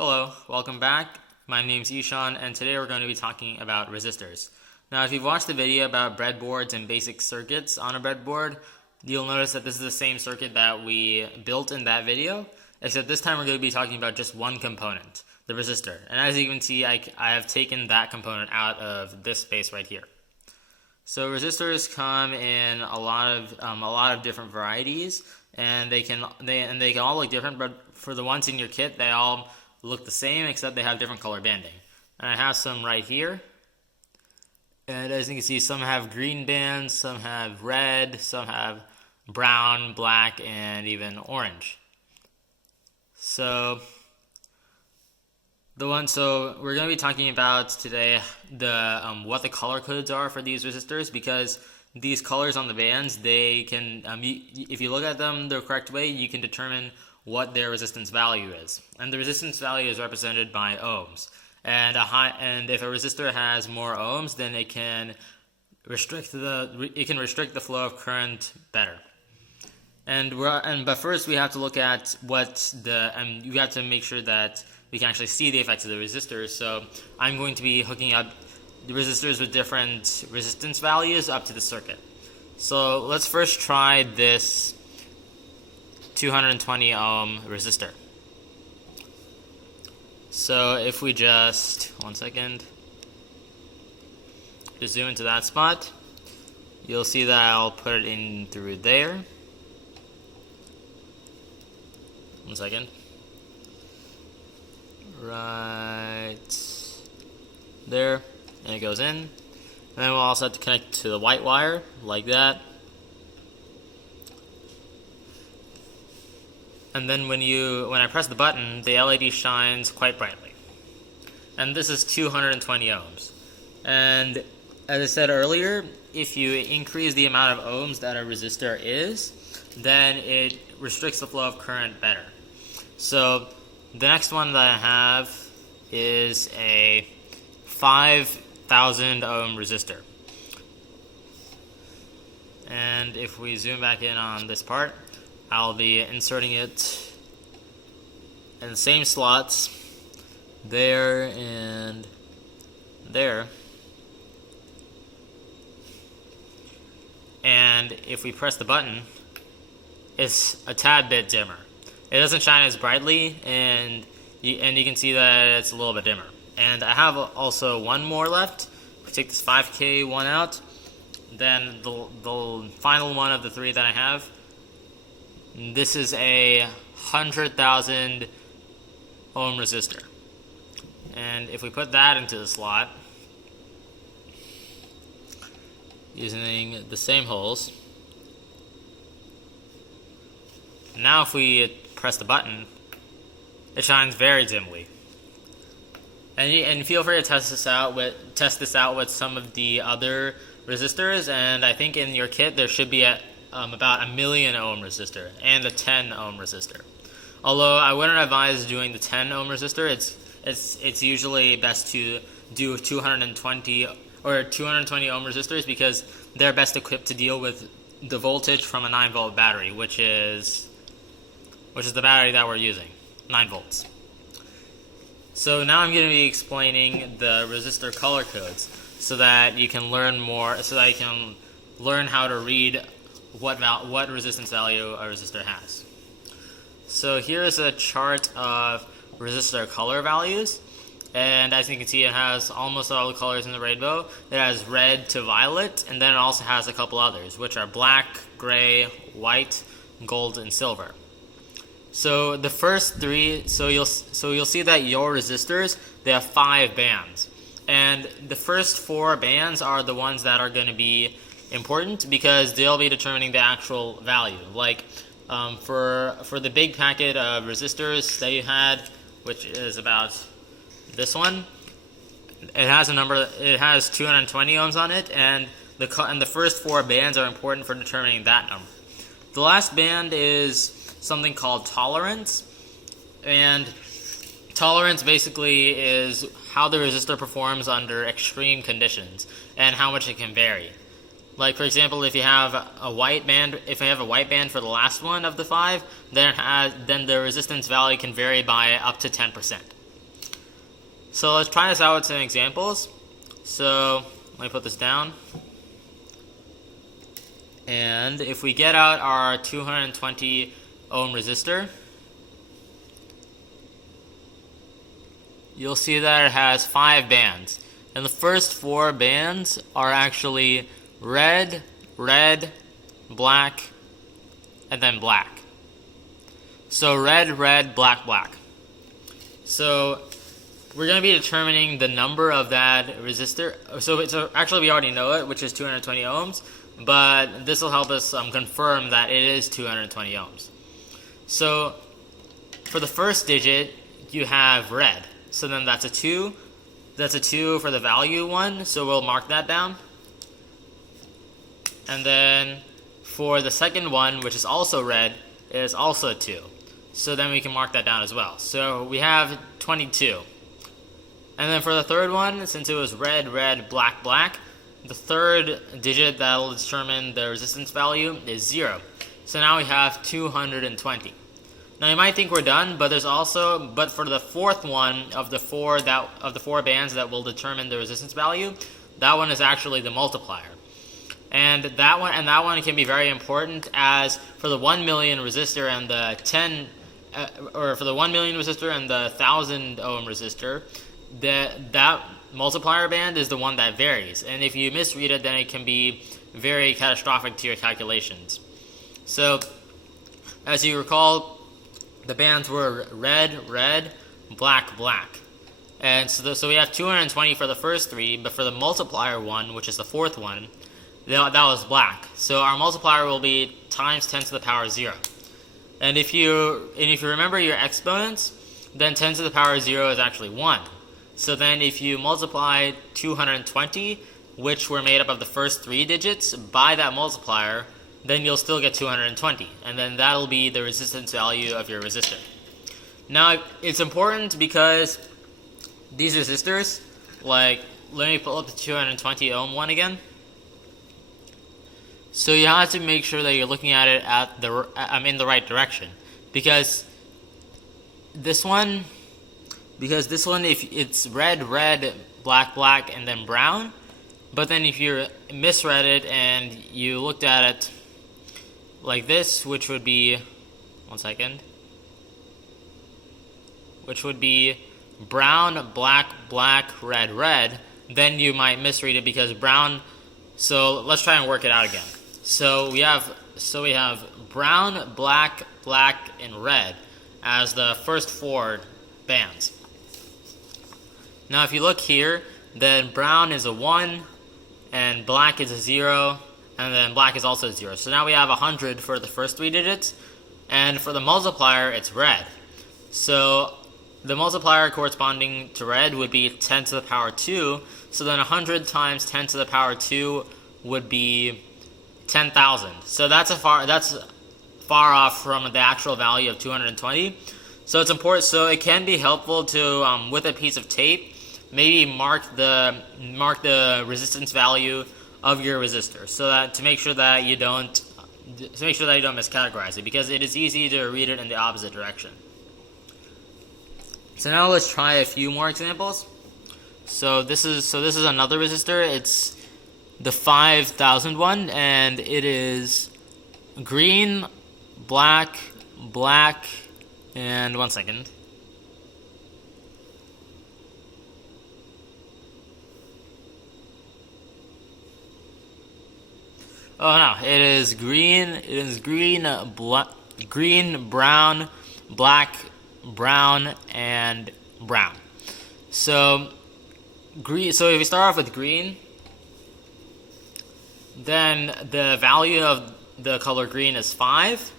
Hello, welcome back. My name's Ishan, and today we're going to be talking about resistors. Now, if you've watched the video about breadboards and basic circuits on a breadboard, you'll notice that this is the same circuit that we built in that video, except this time we're going to be talking about just one component, the resistor. And as you can see, I have taken that component out of this space right here. So resistors come in a lot of different varieties, and they can all look different. But for the ones in your kit, they all look the same except they have different color banding. And I have some right here. And as you can see, some have green bands, some have red, some have brown, black, and even orange. So we're going to be talking about today what the color codes are for these resistors, because these colors on the bands, they can, if you look at them the correct way, you can determine what their resistance value is. And the resistance value is represented by ohms. And if a resistor has more ohms, then it can restrict the flow of current better. But first we have to look at you have to make sure that we can actually see the effects of the resistors. So I'm going to be hooking up the resistors with different resistance values up to the circuit. So let's first try this 220 ohm resistor. So if we just just zoom into that spot, you'll see that I'll put it in through there. 1 second. Right there, and it goes in. And then we'll also have to connect to the white wire like that. And then when I press the button, the LED shines quite brightly. And this is 220 ohms. And as I said earlier, if you increase the amount of ohms that a resistor is, then it restricts the flow of current better. So the next one that I have is a 5,000 ohm resistor. And if we zoom back in on this part, I'll be inserting it in the same slots there and there. And if we press the button, it's a tad bit dimmer. It doesn't shine as brightly, and you can see that it's a little bit dimmer. And I have also one more left. If we take this 5K one out, then the final one of the three that I have, this is a 100,000 ohm resistor. And if we put that into the slot, using the same holes, now if we press the button, it shines very dimly. And feel free to test this out with some of the other resistors. And I think in your kit there should be about a 1,000,000 ohm resistor and a 10 ohm resistor. Although I wouldn't advise doing the 10 ohm resistor. It's usually best to do 220 ohm resistors, because they're best equipped to deal with the voltage from a 9-volt battery, which is the battery that we're using, 9 volts. So now I'm going to be explaining the resistor color codes so that you can learn more, so that you can learn how to read what resistance value a resistor has. So here's a chart of resistor color values, and as you can see, it has almost all the colors in the rainbow. It has red to violet, and then it also has a couple others, which are black, gray, white, gold, and silver. So the first three, so you'll see that your resistors, they have 5 bands, and the first 4 bands are the ones that are going to be important, because they'll be determining the actual value. Like for the big packet of resistors that you had, which is about this one, it has 220 ohms on it, and the first 4 bands are important for determining that number. The last band is something called tolerance, and tolerance basically is how the resistor performs under extreme conditions and how much it can vary. Like, for example, if I have a white band for the last one of the 5, then the resistance value can vary by up to 10%. So let's try this out with some examples. So let me put this down. And if we get out our 220 ohm resistor, you'll see that it has 5 bands. And the first 4 bands are actually red, red, black, and then black. So red, red, black, black. So we're going to be determining the number of that resistor. So actually we already know it, which is 220 ohms, but this will help us confirm that it is 220 ohms. So for the first digit, you have red. So then that's a 2. That's a 2 for the value 1, so we'll mark that down. And then for the second one, which is also red, it is also a 2. So then we can mark that down as well. So we have 22. And then for the third one, since it was red, red, black, black, the third digit that will determine the resistance value is 0. So now we have 220. Now you might think we're done, but for the fourth one of the four bands that will determine the resistance value, that one is actually the multiplier. And that one can be very important, as for the 1 million resistor and the 1000 ohm resistor, that multiplier band is the one that varies. And if you misread it, then it can be very catastrophic to your calculations. So as you recall, the bands were red, red, black, black. And so we have 220 for the first 3, but for the multiplier one, which is the fourth one, that was black. So our multiplier will be times 10 to the power 0. And if you remember your exponents, then 10 to the power 0 is actually 1. So then if you multiply 220, which were made up of the first 3 digits, by that multiplier, then you'll still get 220. And then that'll be the resistance value of your resistor. Now, it's important because these resistors, like, let me pull up the 220 ohm one again. So you have to make sure that you're looking at it in the right direction, because this one, if it's red, red, black, black, and then brown, but then if you misread it and you looked at it like this, which would be brown, black, black, red, red, then you might misread it because brown. So let's try and work it out again. So we have brown, black, black, and red as the first 4 bands. Now if you look here, then brown is a 1, and black is a 0, and then black is also a 0. So now we have 100 for the first 3 digits, and for the multiplier, it's red. So the multiplier corresponding to red would be 10 to the power 2, so then 100 times 10 to the power 2 would be 10,000. So that's far off from the actual value of 220. So it's important. So it can be helpful to with a piece of tape, maybe mark the resistance value of your resistor, so that to make sure that you don't miscategorize it, because it is easy to read it in the opposite direction. So now let's try a few more examples. So this is another resistor. It's the 5000 one, and it is green, black, black, and one second. Oh no, it is green. It is green, green, brown, black, brown, and brown. So green. So if we start off with green, then the value of the color green is 5,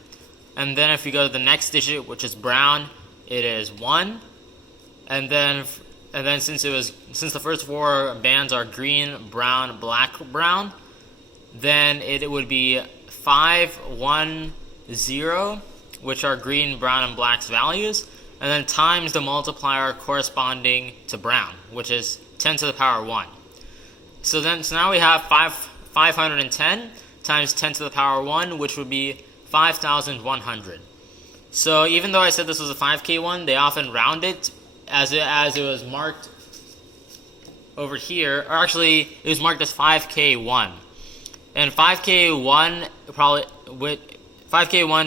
and then if you go to the next digit, which is brown, it is 1, and then since the first 4 bands are green, brown, black, brown, then it would be 5, 1, 0, which are green, brown, and black's values, and then times the multiplier corresponding to brown, which is 10 to the power 1. So now we have 510 times 10 to the power 1, which would be 5,100. So even though I said this was a 5K one, they often round it as it was marked over here, or actually it was marked as 5K1. And 5K1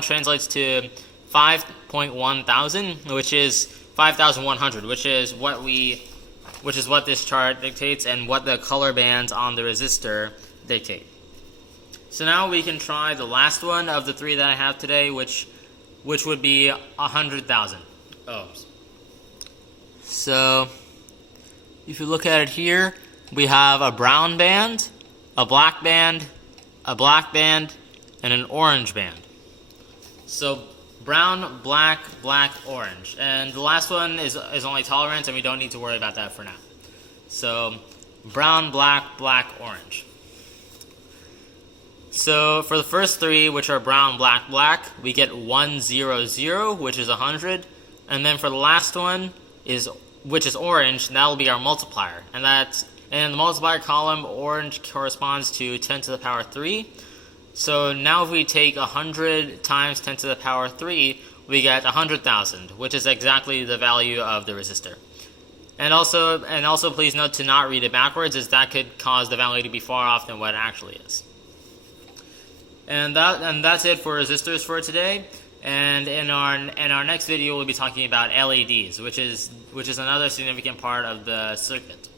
translates to 5.1 thousand, which is 5,100, which is what this chart dictates and what the color bands on the resistor dictate. So now we can try the last one of the three that I have today, which would be 100,000 ohms. So if you look at it here, we have a brown band, a black band, a black band, and an orange band. So brown, black, black, orange. And the last one is only tolerance, and we don't need to worry about that for now. So brown, black, black, orange. So for the first three, which are brown, black, black, we get 100, which is 100. And then for the last one, which is orange, that will be our multiplier. And in the multiplier column, orange corresponds to 10 to the power 3. So now if we take 100 times 10 to the power 3, we get 100,000, which is exactly the value of the resistor. And also please note to not read it backwards, as that could cause the value to be far off than what it actually is. And that's it for resistors for today. And in our next video, we'll be talking about LEDs, which is another significant part of the circuit.